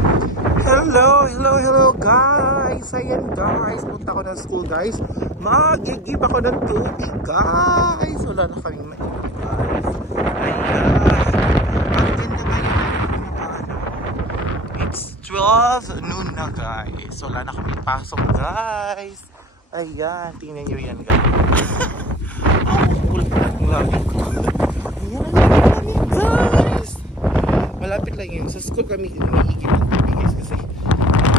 Hello guys! Ayan guys, punta ko ng school guys. Mag-give ako ng tubig guys. Wala na kaming mainom guys. Ayan. Ang ganda ngayon. It's 12 noon na guys. Wala na kaming pasok guys. Ayan, tingnan nyo yan guys. Ang cool ng langit. Ayan, ang langit guys. Malapit lang yun. Sa school kami umiigit ng tubig guys kasi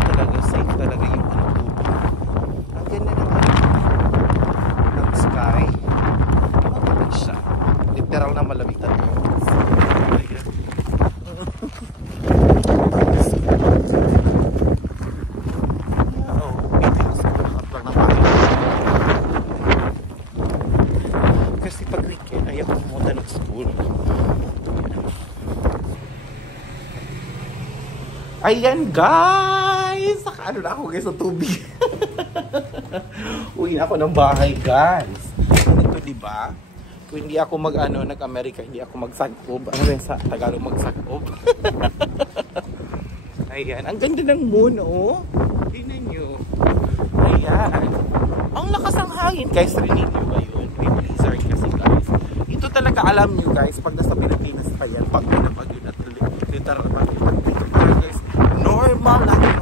talaga safe talaga yung tubig. Ang ganda ng sky. Malamig siya. Literal na malamig talaga. Ayan. Kasi pag weekend ayaw pumunta ng school. Ayan guys! Ano na ako guys sa tubig. Uwi na ako ng bahay guys. Ito diba? Kung hindi ako nag-Amerika, hindi ako magsagob. Ano rin sa Tagalog magsagob? Ayan. Ang ganda ng moon oh. Tingnan nyo. Ayan. Ang lakas ng hangin guys. Rinig nyo ba yun? May blizzard kasi guys. Ito talaga alam nyo guys. Pag nasa Pilipinas pa yan. Pag na pag yun at literal pag yun. Guys. Normal lang